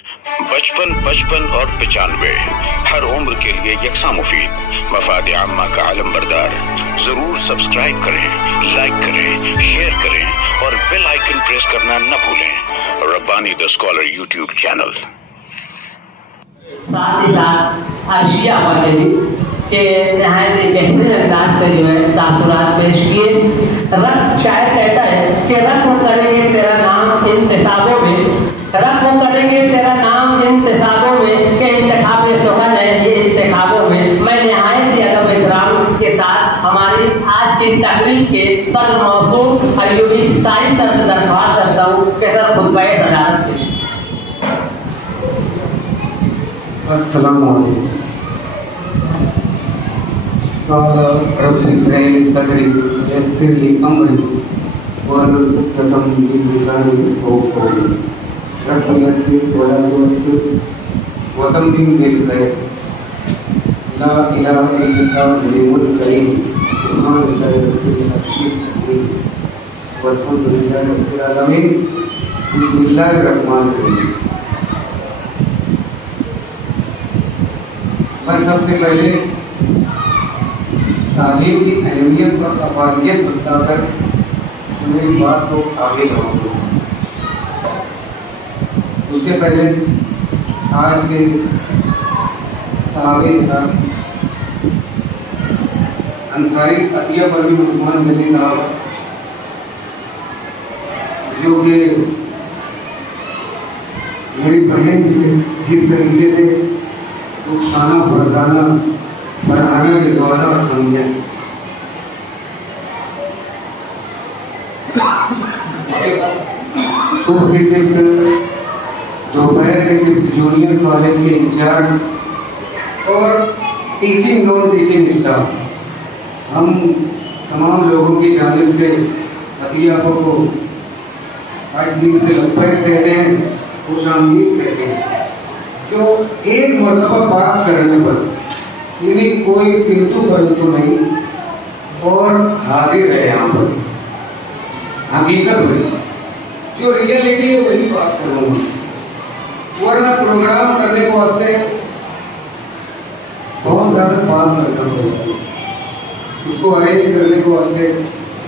55, 55 और 95 हर उम्र के लिए यकसा मुफीद, मफाद आम्मा का आलम बरदार। जरूर सब्सक्राइब करें, लाइक करें, शेयर करें और बेल आइकन प्रेस करना न भूलें। Rabbani the scholar YouTube channel. साथ ही साथ अर्शिया वाले के नहायत बेहतरीन अंदाज में जो है तासुरात पेश किए। रख शायर कहता है कि रख्म करेंगे तेरा नाम इंतखाबों में, रख्म करेंगे तेरा नाम इंतखाबों में, के इंतखाब सुखन है ये इंतखाबों में। मैं नहायत अदब इकराम के साथ हमारी आज की तकरीर के सर मौसूल अयूबी साइन तरफ दरख्वास्त करता हूँ कि सर खुतबा सदारत पेश। अस्सलामु अलैकुम। रब्बि इस्राइल सदरी यस्सिर ली अमरी वहलुल उक़दतम मिन लिसानी यफ़क़हू क़ौली। रब्बि यस्सिर वला तुअस्सिर वतम्मिम बिल खैर। ला इलाहा इल्लल्लाह वल करीम सुब्हानल्लाहि वल अर्शिल वल्हम्दुलिल्लाहि रब्बिल आलमीन। बिस्मिल्लाहिर रहमानिर रहीम। मैं सबसे पहले तालीम की अहमियत और अफादियत बताकर मेरी बात को आगे बढ़ाऊंगा। उससे पहले आज के साहबे अंसारी अतिया परवीन उस्मान गनी साहब, जो कि मेरी बहन जिस तरीके से खाना बरदाना बढ़ाना लिखवाना और समझा, तो दोपहर के सिर्फ जूनियर कॉलेज के इंचार्ज और टीचिंग नॉन टीचिंग स्टाफ, हम तमाम लोगों की जानिब से अतिया को आज दिन से लब्बैक कहते हैं, खुशामदीद कहते हैं। जो एक मरतबा बात करने पर यानी कोई किंतु परंतु नहीं और हाजिर है यहाँ पर, हकीकत में जो रियलिटी है वही बात करूँगा, वरना प्रोग्राम करने को वास्ते बहुत ज़्यादा बात करना पड़ेगा। उसको अरेंज करने को वास्ते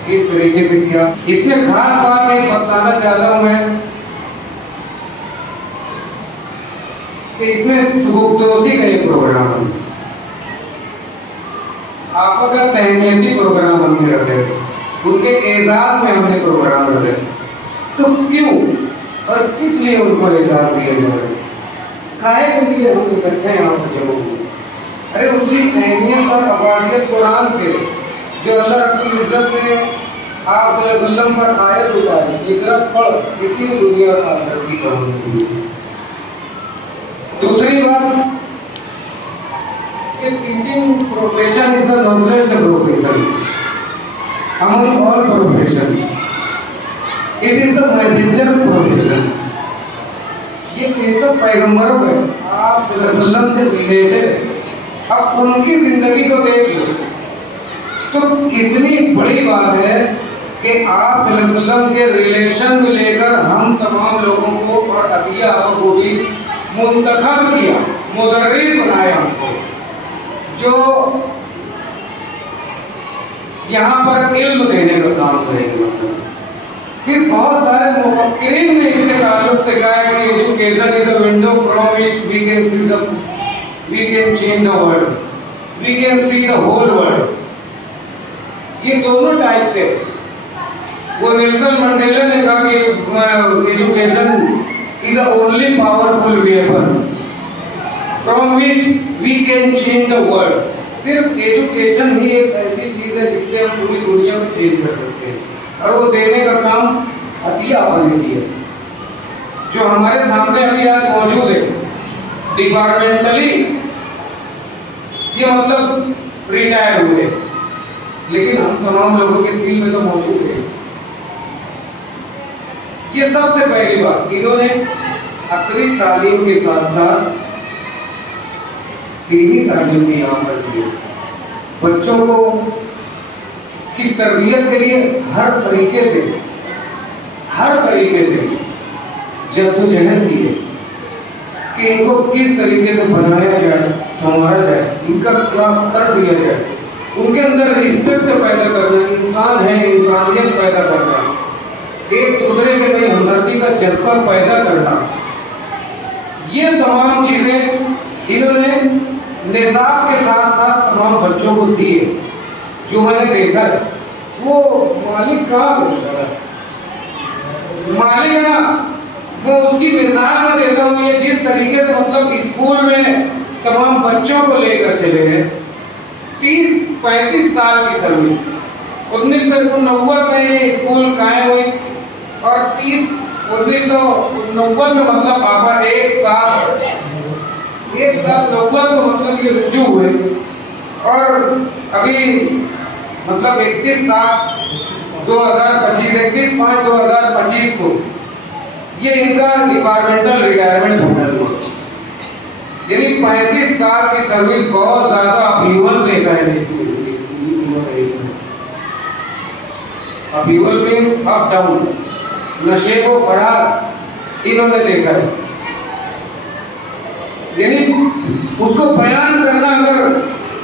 किस तरीके से क्या, इसमें खास बात एक बताना चाहता हूँ मैं कि इसमें सुबुकदोशी का एक प्रोग्राम है, आपका का तहनीती प्रोग्राम हमने रखे, उनके एजाज में हमने प्रोग्राम रखे। तो क्यों और किस लिए उनको एजाज दिया जा रहा है, काहे के लिए हम इकट्ठे यहाँ पर जमा हुए? अरे उसकी अहमियत और अफादियत कुरान से जो अल्लाह रब्बुल इज्जत ने आप सल्लल्लाहु अलैहि वसल्लम पर आयत उतारी, इकरा पढ़, किसी भी दुनिया का तरक्की करोगे। दूसरी बात कि teaching profession is the noblest profession among all profession. It is the messengers profession. ये पेशा पैगंबरों है, आप सल्लल्लाहु अलैहि वसल्लम से रिलेटेड है। अब उनकी जिंदगी को देख लो तो कितनी बड़ी बात है कि आप सल्लल्लाहु अलैहि वसल्लम के रिलेशन में लेकर हम तमाम लोगों को और अतिया को भी मुंतखब किया, मुदर्रिस बनाया हमको, जो यहाँ पर इल्म देने का काम करेंगे। फिर बहुत सारे मुफक्किरीन ने इसके ताल्लुक से कहा कि education is a window from which we can change the world, we can see the whole world. ये दोनों टाइप से, वो नेल्सन मंडेला ने कहा कि education is the only powerful weapon from which we can change the world। सिर्फ education ही एक ऐसी चीज है जिससे हम पूरी दुनिया को चेंज कर सकते हैं, और वो देने का काम अतिया ने किया, जो हमारे सामने अभी आज मौजूद है। डिपार्टमेंटली ये मतलब रिटायर हुए, लेकिन हम तमाम लोगों के दिल में तो मौजूद है। ये सबसे पहली बात, इन्होंने असली तालीम के साथ साथ दीनी तालीम भी यहाँ पर दी। बच्चों को की तरबियत के लिए हर तरीके से जद्दोजहद की है। कि इनको किस तरीके से बनाया जाए, संवारा जाए, इनका क्या कर दिया जाए, उनके अंदर रिस्पेक्ट पैदा करना, इंसान है इंसानियत पैदा करना, एक दूसरे से नई हमदर्दी का जज्बा पैदा करना, ये तमाम चीजें इन्होंने निज़ाम के साथ साथ तमाम बच्चों को दिए। जो मैंने देखा वो मालिक कहाँ है, मालिक है ना, मैं उसकी मिसाल में देता हूँ। ये जिस तरीके से मतलब स्कूल में तमाम बच्चों को लेकर चले गए, 30-35 साल की सर्विस, 1990 में ये स्कूल कायम हुई और 1990 में मतलब पापा एक साथ 90 में मतलब ये रुजू हुए और अभी मतलब 31/5/2025 को ये इनका डिपार्टमेंटल रिटायरमेंट होना हुआ। यानी 35 साल की सर्विस बहुत ज्यादा अपीवल देखा है। अपीवल मीन्स अप डाउन, नशे को फरार इन्होंने देखा है। यानी उसको बयान करना अगर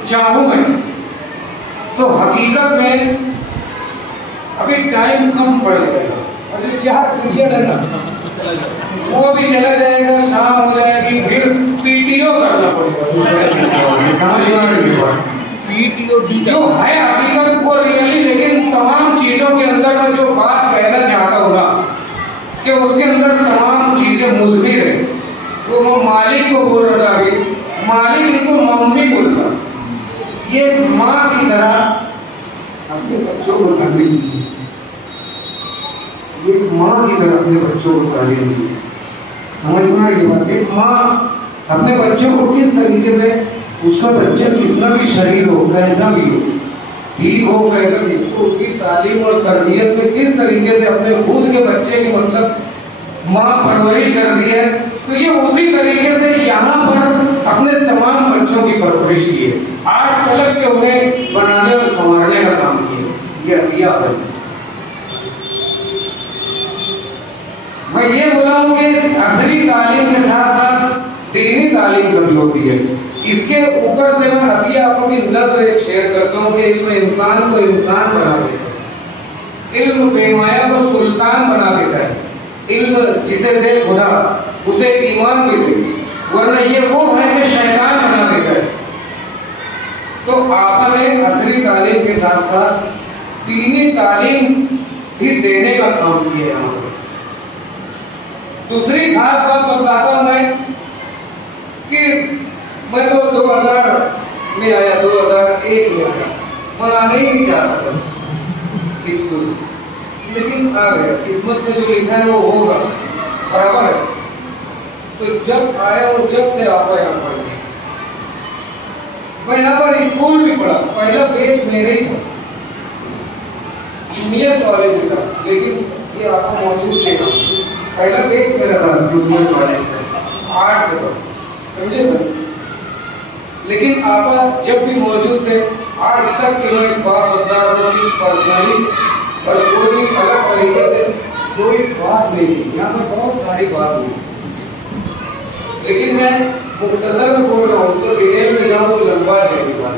चाहूं मैं तो हकीकत में अभी टाइम कम पड़ जाएगा और जो 4 पीरियड है ना वो भी चला जाएगा, शाम हो जाएगी, फिर पीटीओ करना पड़ेगा। पीटीओ जो है हकीकत वो रियली, लेकिन तमाम चीजों के अंदर मैं जो बात कहना चाहता हूँ ना कि उसके अंदर तमाम चीजें मुज़बिर है। वो मालिक को बोल रहा था, अभी मालिक इनको मम्मी बोलता, ये माँ की तरह अपने बच्चों को तालीम दी, एक माँ की तरह अपने बच्चों को तालीम दी। समझना ये बात, एक माँ अपने बच्चों को किस तरीके से, उसका बच्चा कितना भी शरीर हो, कैसा भी हो, ठीक हो कैसा भी, तो उसकी तालीम और तरबियत में किस तरीके से अपने खुद के बच्चे की मतलब माँ परवरिश कर रही है, तो ये उसी तरीके से यहाँ पर अपने तमाम बच्चों की परवरिश की है। 8 तलक के उन्हें बनाने और संवारने का काम किया, ये दिया है। मैं ये बोला हूँ कि असली तालीम के साथ साथ दीनी तालीम सभी होती है। इसके ऊपर से मैं अभी आपको भी नज़र एक शेयर करता हूँ कि इल्म इंसान को इंसान बना देता है, इल्म बेमाया को सुल्तान बना देता है, इल्म जिसे दे खुदा उसे ईमान भी दे, वरना ये वो है कि शैतान बना देता है। तो आपने असली तालीम के साथ साथ दीनी तालीम भी देने का काम किया है यहाँ पर। दूसरी खास बात बताता हूँ मैं कि मैं तो 2000 में आया, 2001 में आया, मैं आने ही नहीं चाहता था स्कूल, लेकिन आ गया। किस्मत में जो लिखा है वो होगा, बराबर है। तो जब आया और जब से आप यहाँ पढ़ गए, मैं यहाँ पर स्कूल भी पढ़ा, पहला बैच मेरे ही था, जूनियर कॉलेज का, लेकिन ये आपको मौजूद थे ना, पहला बैच मेरा था जूनियर कॉलेज का, 8 से, समझे सर। लेकिन आप जब भी मौजूद थे, आज तक की मैं एक बात बता रहा हूँ कि पर्सनली और कोई भी अलग तरीके से कोई बात नहीं थी, यहाँ पर बहुत सारी बात हुई, लेकिन मैं मुख्तसर में बोल रहा हूँ, तो डिटेल में जाऊँ तो लंबा है बात।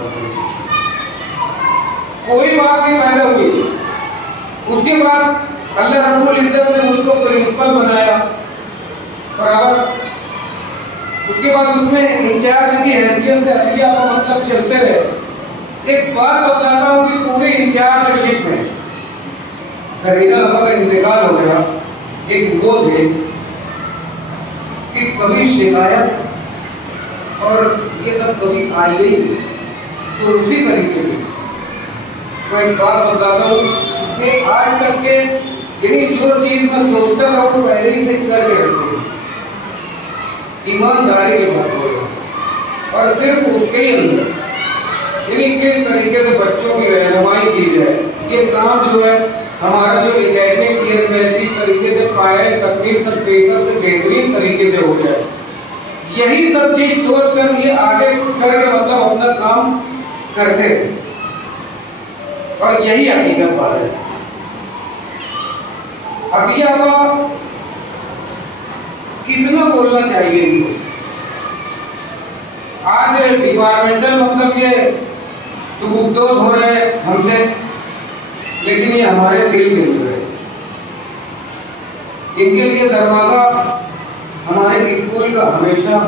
कोई बात नहीं पैदा हुई। उसके बाद अल्लाह रब्बुल इज्जत ने मुझको प्रिंसिपल बनाया, बराबर। उसके बाद उसमें इंचार्ज की हैसियत से अभी आपका मतलब चलते रहे। एक बात बताता हूँ कि पूरे इंचार्जशिप में सरीना अब्बा का इंतकाल हो गया, एक वो थे कि कभी शिकायत और ये सब कभी आई ही नहीं। तो उसी तरीके से मैं एक बात बताता हूँ कि आज तक के यानी जो चीज मैं सोचता था वो पहले ही से करके रखते हैं, ईमानदारी की बात हो रहा है। और सिर्फ उसके ही अंदर यानी किस तरीके से बच्चों की रहनुमाई की जाए, ये काम जो है हमारा जो एकेडमिक ईयर में किस तरीके से पाया तकमील तक बेहतर से बेहतरीन तरीके से हो जाए, यही सब चीज सोच कर ये आगे करके मतलब अपना काम करते हैं। और यही हकीकत बात है। अभी आप कितना बोलना चाहिए इनको, आज डिपार्टमेंटल मतलब ये सुबुकदोष हो रहे हैं हमसे, लेकिन ये हमारे दिल के अंदर है। इनके लिए दरवाजा हमारे स्कूल का हमेशा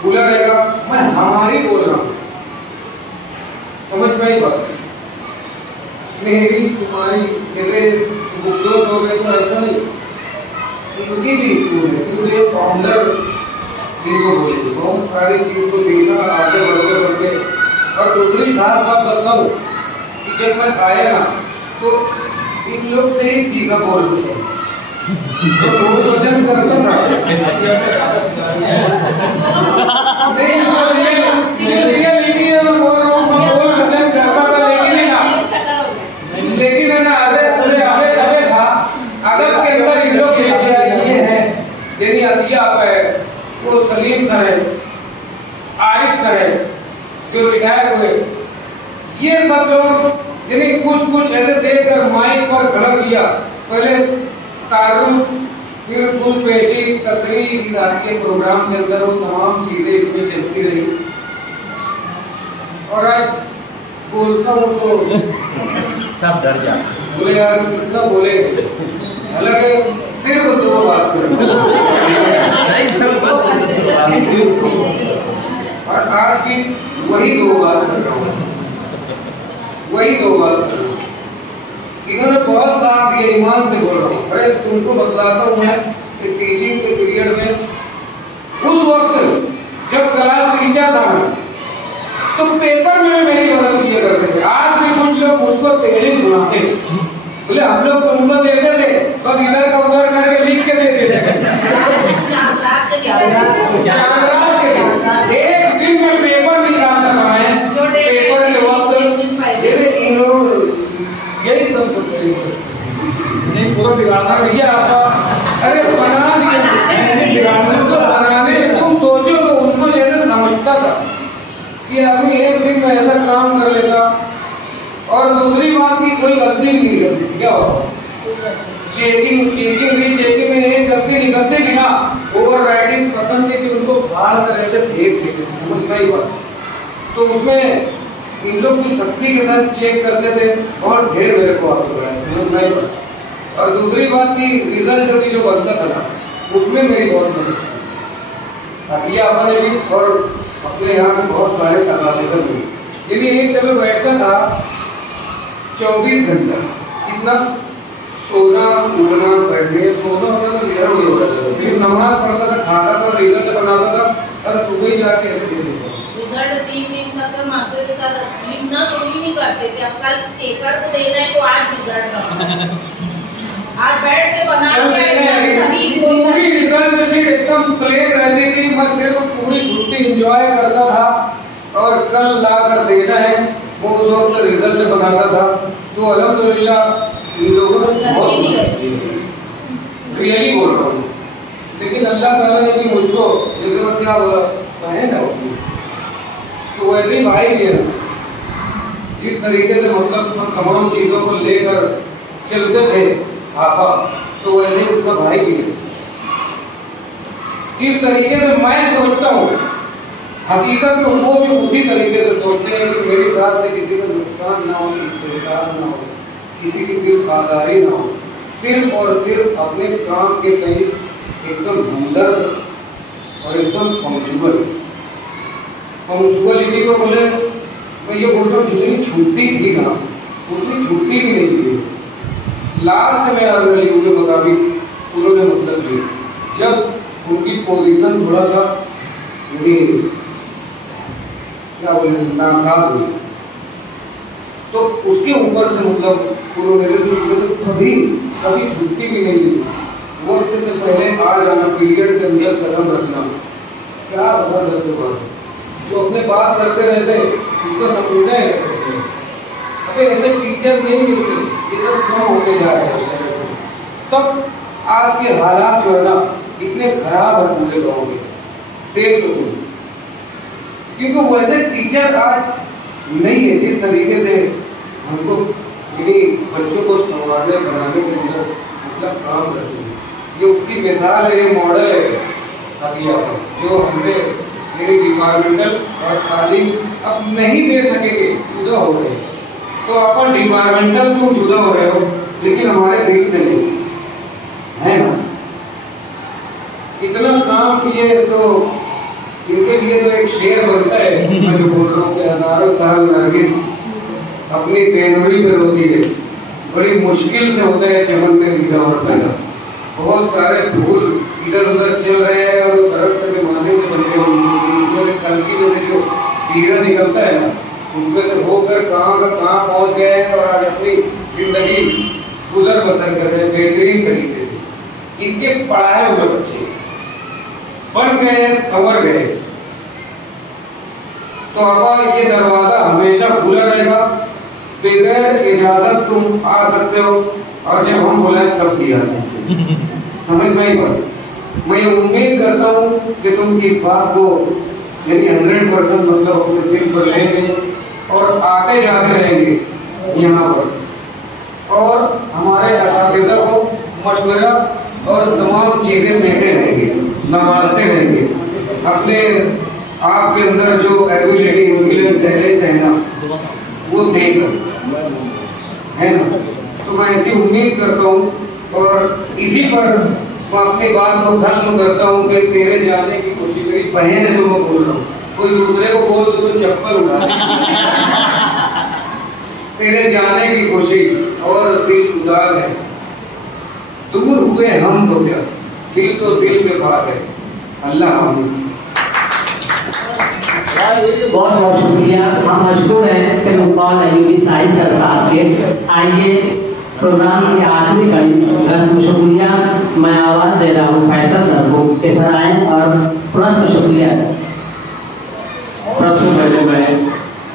खुला रहेगा। मैं हमारी बोल रहा हूँ, समझ में ही बात, मेरी तुम्हारी जैसे बुकदोष हो गए तो ऐसा नहीं, उनकी भी स्कूल है क्योंकि फाउंडर इनको बोलेंगे बहुत सारी चीज को देखा आगे बढ़ते बढ़ते। और दूसरी खास बात बताऊं कि जब मैं आया ना तो इन लोग से ही सीखा बोल वचन, तो बोल वचन करता था नहीं लेकिन है ना अरे अबे था अदब के अंदर इन लोग ये है यानी अतिया है, वो सलीम सर है, आरिफ सर है जो रिटायर हुए, ये सब लोग यानी कुछ ऐसे देखकर माइक पर खड़ा किया। पहले तारुफ, फिर फुल पेशी, तस्रीर के प्रोग्राम के अंदर वो तमाम चीजें इसमें चलती रही। और आज बोलता हूँ तो सब डर जाते, बोले यार कितना बोलेंगे, हालांकि सिर्फ दो बात करेंगे और आज की वही दो बात कर रहा हूँ, वही दो बात कर रहा हूँ। इन्होंने बहुत साथ दिया, ईमान से बोल रहा हूँ। अरे तुमको बतलाता हूँ मैं कि टीचिंग के पीरियड में उस वक्त जब क्लास टीचर था मैं, तो पेपर में मेरी मदद किया करते थे। आज भी कुछ लोग मुझको पहले सुनाते, बोले हम लोग तो उनको देते थे बस इधर का उधर करके लिख के देते थे। 4 लाख के एक दिन में पेपर निकालता था मैं, पेपर के वक्त यही सब नहीं पूरा बिगाड़ना भैया आपका। अरे बना दिया उसको, बनाने में तुम सोचो तो उसको जैसे समझता था कि आदमी एक दिन में ऐसा काम कर लेता। और दूसरी बात की कोई गलती भी नहीं करती, क्या होगा चेकिंग में एक गलती निकलती थी ना, ओवर राइटिंग पसंद थी कि उनको बाहर तरह से फेंक देते, समझ में ही बात। तो उसमें इन लोग की शक्ति के साथ चेक करते थे, बहुत ढेर मेरे को आता है, समझ में ही बात। और दूसरी बात की रिजल्ट भी जो बनता था ना, उसमें मेरी बहुत मदद थी। अपने भी और अपने यहाँ भी बहुत सारे असातिज़ा भी, यदि एक जगह बैठता था 24 घंटा, कितना सोना उठना बैठने, सोना होता था इधर उधर होता था, फिर नमाज पढ़ता था, खाता था, रिजल्ट बनाता था और सुबह ही जाके ऐसे दे देता था। रिजल्ट 3 दिन तक मार्क्स के साथ लिखना शुरू ही नहीं करते थे। अब कल चेकर को देना है तो आज रिजल्ट आज बैठ के बना के सभी पूरी रिजल्ट शीट एकदम प्लेन रहती थी। मैं सिर्फ पूरी छुट्टी एंजॉय करता था और कल लाकर देना है, वो उस वक्त रिजल्ट बनाता था। तो अल्हम्दुलिल्लाह इन लोगों ने बहुत रियली बोल रहा हूँ। लेकिन अल्लाह ताला ने भी मुझको जैसे मैं क्या बोला बहन है, तो वैसे ही भाई भी है। जिस तरीके से मतलब सब तमाम चीजों को लेकर चलते थे आपा, तो वैसे ही उसका भाई भी है। जिस तरीके से मैं सोचता हूँ हकीकत में वो भी उसी तरीके से सोचते हैं कि मेरे साथ से किसी का नुकसान ना हो, परेशान ना हो, किसी की दिल आजारी ना हो, सिर्फ और सिर्फ अपने काम के लिए एकदम हमदर्द और एकदम पंक्चुअलिटी को बोले मैं ये बोल रहा हूँ जितनी छुट्टी थी ना उतनी छुट्टी भी नहीं थी। लास्ट में अर्नली के मुताबिक उन्होंने मतलब दिया जब उनकी पोजीशन थोड़ा सा क्या बोले नासाज हुई, तो उसके ऊपर से मतलब उन्होंने कभी छुट्टी भी नहीं दी। वक्त से पहले आ जाना, पीरियड के अंदर कदम रखना, क्या जबरदस्त बात है। जो अपने बात करते रहते उसका नमूने अबे ऐसे टीचर नहीं मिलते, ये सब क्यों होते जा रहे हैं। तब आज के हालात जो है ना इतने खराब है पूरे गाँव में, देख लो तुम, क्योंकि वैसे टीचर आज नहीं है जिस तरीके से हमको बच्चों को संवारने बनाने के अंदर मतलब काम करते हैं। ये उसकी मिसाल है, ये मॉडल है जो हमसे मेरी डिपार्टमेंटल और तालीम अब नहीं दे सकेंगे, जुदा हो गए। तो अपन डिपार्टमेंटल को जुदा हो रहे हो, लेकिन हमारे दिल से नहीं है ना। इतना काम किए तो इनके लिए तो एक शेर बनता है। मैं जो बोल रहा हूँ कि हजारों साल नरगिस अपनी बेनुरी पे रोती है, बड़ी मुश्किल से होता है चमन में हीरा और पैदा। बहुत सारे फूल इधर उधर चल रहे हैं और दरख्त के माने में बनते हैं, उसमें कलकी में से जो हीरा निकलता है ना, उसमें से होकर कहाँ का कहाँ पहुँच गए हैं और आज अपनी जिंदगी गुजर बसर कर रहे हैं बेहतरीन तरीके से। इनके पढ़ाए हुए बच्चे बन गए, संवर गए। तो अब ये दरवाजा हमेशा खुला रहेगा, बगैर इजाजत तुम आ सकते हो, और जब हम बोले तब दिया समझ में बात। मैं उम्मीद करता हूँ कि तुम इस बात को यानी 100% मतलब अपने दिल पर लेंगे और आते जाते रहेंगे यहाँ पर, और हमारे असातिज़ा को मशवरा और तमाम चीजें देते रहेंगे, नवाजते रहेंगे। अपने आपके अंदर जो एबिलिटी उनके टैलेंट है ना, वो देकर है ना। तो मैं ऐसी उम्मीद करता हूँ, और इसी पर मैं अपनी बात को खत्म करता हूँ कि तेरे जाने की खुशी, मेरी बहन है तो मैं बोल रहा हूँ, कोई दूसरे को बोल दो तो चप्पल उड़ा तेरे जाने की खुशी और दिल उदास है, दूर हुए हम तो क्या, दिल तो दिल में बात है। अल्लाह आमीन। बहुत बहुत शुक्रिया। हम मशहूर हैं कि मुकौल अयूबी साहिब साहब के। आइए प्रोग्राम की आखिरी कड़ी शुक्रिया मैं आवाज़ दे रहा हूँ फैसल सर को कि सर आए और तुरंत शुक्रिया। सबसे पहले मैं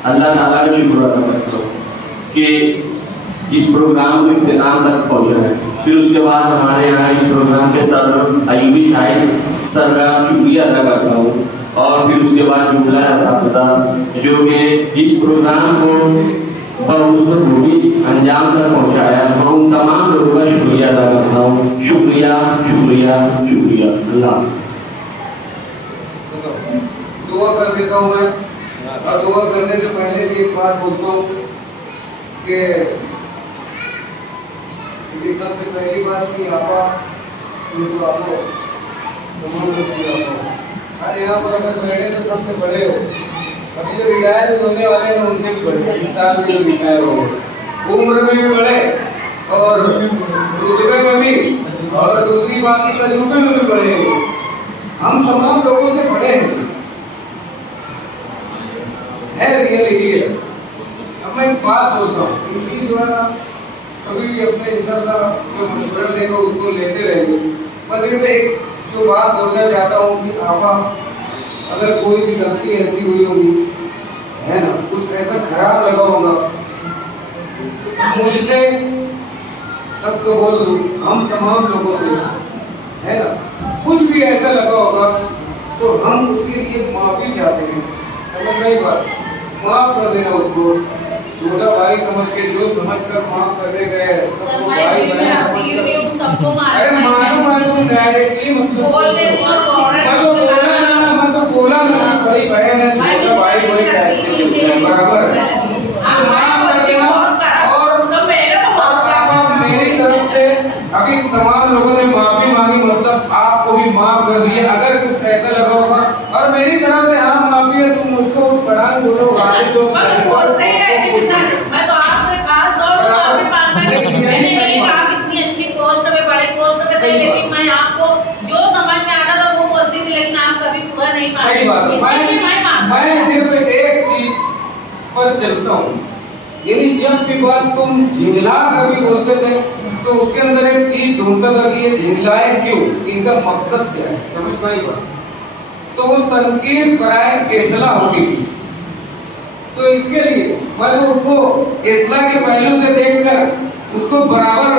अल्लाह ताला का शुक्र अदा करता हूँ कि इस प्रोग्राम को इख्तिताम तक पहुँचा है। फिर उसके बाद हमारे यहाँ इस प्रोग्राम के सर अयूबी साहिब सर का शुक्रिया अदा करता हूँ, और फिर उसके बाद जुमला असातिज़ा जो कि इस प्रोग्राम को बखूबी अंजाम तक पहुँचाया, मैं उन तमाम लोगों का शुक्रिया अदा करता हूँ। शुक्रिया शुक्रिया शुक्रिया। अल्लाह दुआ कर देता हूँ मैं, और दुआ करने से पहले से एक बात बोलता हूँ कि सबसे पहली बात की आपा तो आपको अरे यहाँ पर अगर बैठे तो सबसे बड़े हो, अभी जो रिटायर होने वाले हैं उनसे भी बड़े, इस साल भी जो रिटायर हो गए, उम्र में भी बड़े और रुतबे में भी, और दूसरी बात की तजुर्बे में भी बड़े। हम तमाम लोगों से बड़े है रियलिटी है। अब मैं एक बात बोलता हूँ, इनकी जो है ना कभी भी अपने इंशाल्लाह जो मशवरा देगा उसको लेते रहेंगे। बस सिर्फ एक जो बात बोलना चाहता हूँ कि आपा अगर कोई भी गलती ऐसी हुई होगी है ना, कुछ ऐसा खराब लगा होगा मुझसे, सब तो बोल दूँ हम तमाम लोगों से है ना, कुछ भी ऐसा लगा होगा तो हम उसके लिए माफी चाहते हैं। समझ नहीं बात, माफ कर देना उसको, छोटा भाई समझ के, जो समझ कर माफ करने गए सबको मालूम डायरेक्टली मतलब बोल देती हूँ मैं तो बोला ना बड़ी बहन है, छोटा भाई कोई बराबर और मेरी तरफ से अभी तमाम लोगों ने माफी मांगी, मतलब आपको भी माफ कर दिए अगर कुछ ऐसा लगा होगा, और मेरी तरफ से हाँ माफी है, तुम मुझको पढ़ा बोलो गाली दो, बोलते ही रहते हैं सर। मैं तो आपसे खास तौर पर माफी मांगता हूं, मैंने नहीं आप इतनी अच्छी पोस्ट पे, बड़े पोस्ट पे थे, लेकिन मैं आपको जो समझ में आता था वो बोलती थी, लेकिन आप कभी पूरा नहीं मानते, इसलिए मैं सिर्फ एक चीज पर चलता हूँ, यानी जब भी बात तुम झिंगला कभी बोलते थे तो उसके अंदर एक चीज ढूंढता था कि ये झिंगलाए क्यों, इनका मकसद क्या है, समझ पाई बात। तो वो तनकीद बराए इस्लाह होती थी, तो इसके लिए मैं तो उसको इस्लाह के पहलू से देखकर उसको बराबर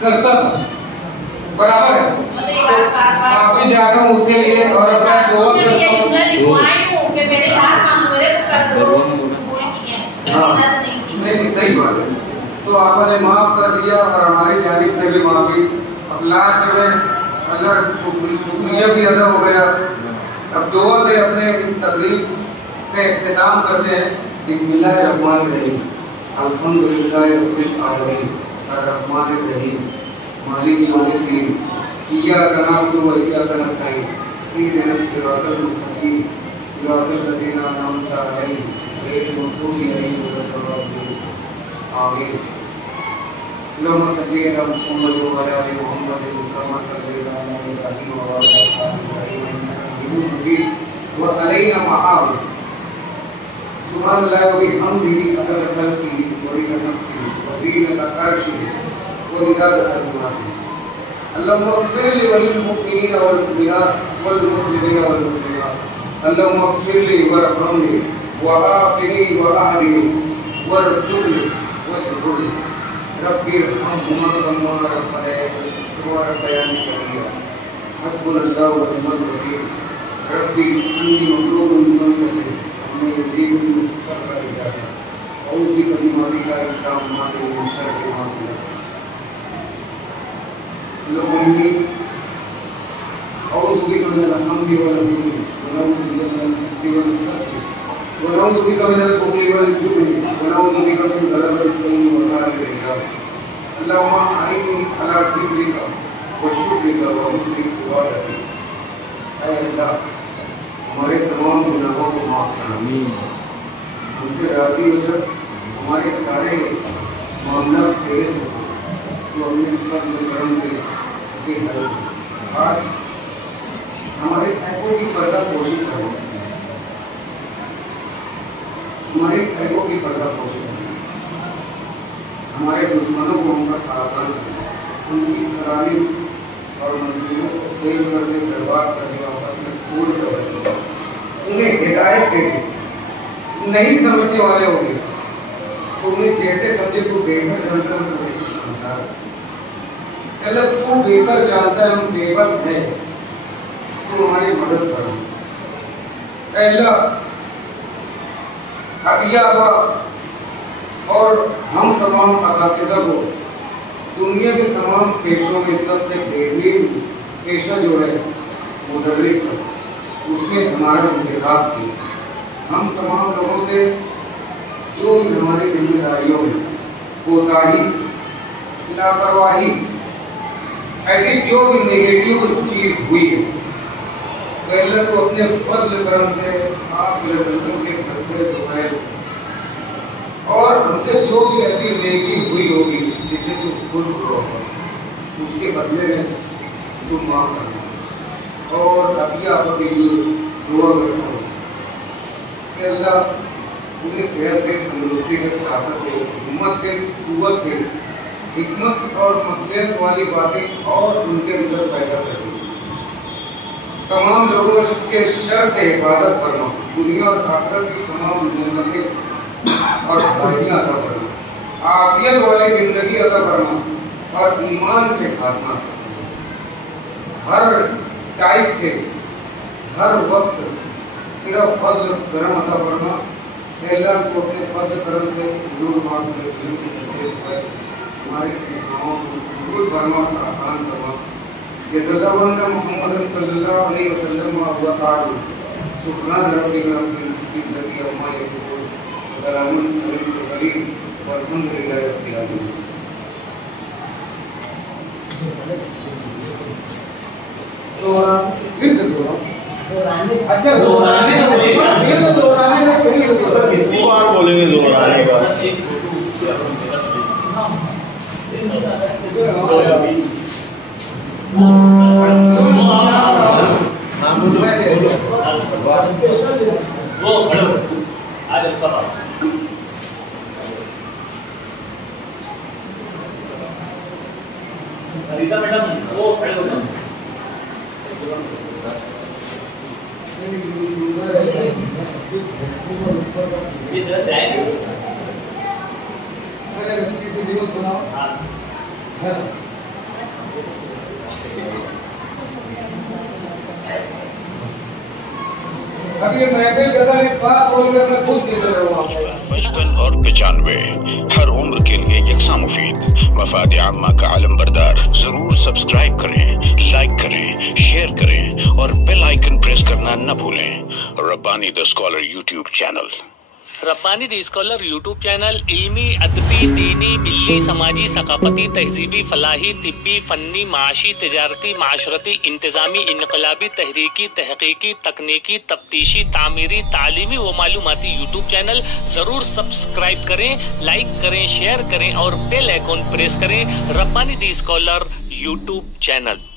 करता था, बराबर है। माफी चाहता हूँ उसके लिए, और अपना दुआ करता हूँ। नहीं सही बात है, तो आपने माफ कर दिया और हमारी जानिब से भी माफी। अब लास्ट में अगर शुक्रिया भी अदा हो गया, अब दुआ से अपने इस तकरीब का इख्तिताम करते हैं। बिस्मिल्लाहिर्रहमानिर्रहीम, अल्हम्दुलिल्लाहि रब्बिल आलमीन, अर्रहमानिर्रहीम, मालिक यौमिद्दीन, इय्याका नअबुदु व इय्याका नस्तईन, इहदिनस सिरातल मुस्तकीम, सिरातल लज़ीना अनअमता अलैहिम, गैरिल मग़दूबि अलैहिम वलद्दाल्लीन। आमीन। अल्लाहुम्मा सल्लि अला मुहम्मद व अला आलि मुहम्मद कमा सल्लैता अला इब्राहीम व अला आलि इब्राहीम इन्नका हमीदुम मजीद व अलैना मआहु। सुब्हानल्लाहि व बिहम्दिही अदद खल्क़िही व रिज़ा नफ्सिही व ज़ीनता अर्शिही व मिदाद कलिमातिही। अल्लाहुम्मा इग़फिर लि वलिल मुमिनीना वल मुमिनात वल मुस्लिमीना वल मुस्लिमात। अल्लाहुम्मा इग़फिर लि वरहमनी वआफ़िनी वअहदिनी वरज़ुक़नी वजबुरनी। रब्बि इरहम्हुमा कमा रब्बयानी सग़ीरा। हस्बुनल्लाहु व निअमल वकील। रब्बि अन्नी मग़लूबुन फ़ंतसिर वमन युज़ीबुनी मिन शर्रि इबादिक। औज़ु बिकलिमातिल्लाहि ताम्माति मिन शर्रि मा खलक़। लोगों औज़ु बिका मिनल हम्दि वल हुज़्नि व नऊज़ु बिका मिनल हिज़्ज़ि वल हज़्नि व नऊज़ु बिका मिनल बुख़्लि वल जुब्नि व नऊज़ु बिका मिन ग़लबतिल क़ल्बि व क़हरिर रिजाल। अल्लाहुम्मा अइन्नी अला ज़िक्रिका व शुक्रिका व हुस्नि इबादतिक। ऐ अल्लाह, हमारे तमाम गुनाहों को माफ़ कर, हमसे राज़ी हो जा, हमारे सारे मामला तेरे से हो, तो हमने फज़्ल करम से इसे हल। आज हमारे ऐबों की पर्दा पोशी करो, हमारे ऐबों की पर्दा पोशी करो, हमारे दुश्मनों को उनका आसान करो, उनकी करानी और मंजिलों को फेल करने, बर्बाद करने, वापस में फूल कर, उन्हें हिदायत दे। नहीं समझने वाले होंगे तो उन्हें जैसे समझे तो बेहतर जानता है, अल्लाह तू बेहतर जानता है, हम बेबस हैं, तो हमारी मदद करो। अल्लाह अबियाबा और हम तमाम असातिज़ा को दुनिया के तमाम पेशों में सबसे बेहतरीन पेशा जो है मुदर्रिस का, उसमें हमारा इंतखाब किया। हम तमाम लोगों से जो भी हमारी जिम्मेदारियों में कोताही, लापरवाही, ऐसी जो भी नेगेटिव चीज हुई है, अल्लाह को अपने फज़्ल करम से आप के सदक़े दुआएं, और हमसे जो भी ऐसी नेकी हुई होगी जिसे तू खुश होगा, उसके बदले में तू माफ़ करना। और अभी आपके लिए दुआ करता हूँ कि अल्लाह उन्हें सेहत दे, तंदुरुस्ती दे, ताकत दे, हिम्मत दे, कुव्वत दे, हिकमत और मसलियत वाली बातें और उनके अंदर पैदा कर दी। तमाम लोगों के शर से हिफाजत करना, दुनिया और आखिरत की तमाम नेमतें और खुशियाँ अता करना, आफियत वाली जिंदगी अता करना और ईमान के खात्मा, हर टाइप से हर वक्त तेरा फज़्ल करम अता करना। अल्लाह को अपने फज़्ल करम से दूर मार से हमारे गुनाहों को दूर करना, आसान करना। जज़ाकल्लाहु मुहम्मद सल्लल्लाहु अलैहि वसल्लम व ताआला सुब्हान रब्बिका रब्बिल इज़्ज़ति अम्मा यसिफून व सलामुन अलल मुरसलीन वल्हम्दुलिल्लाहि रब्बिल आलमीन। तो फिर से अच्छा दोहराने कितनी बार बोलेंगे दोहराने का? रीता मैडम वो खड़े हो जाओ। ये जस्ट आएंगे सर, अच्छी वीडियो बनाओ। हाँ अब ये महफिल के अंदर एक बात बोलकर मैं खुद जीत रहा हूँ। 55 और 95 हर उम्र के लिए यकसा मुफीद मफाद आम्मा का आलम बरदार। जरूर सब्सक्राइब करें, लाइक करें, शेयर करें और बेल आइकन प्रेस करना न भूलें। Rabbani the scholar YouTube channel. Rabbani the scholar YouTube channel इल्मी, अदबी, दीनी, मिल्ली, समाजी, सकाफती, तहजीबी, फलाही, तिब्बी, फन्नी, माशी, तिजारती, माशरती, इंतजामी, इनकलाबी, तहरीकी, तहकीकी, तकनीकी, तफ्तीशी, तामीरी, तालीमी व मालूमाती यूट्यूब चैनल जरूर सब्सक्राइब करें, लाइक करें, शेयर करें और बेल आइकन प्रेस करें। Rabbani the scholar YouTube channel.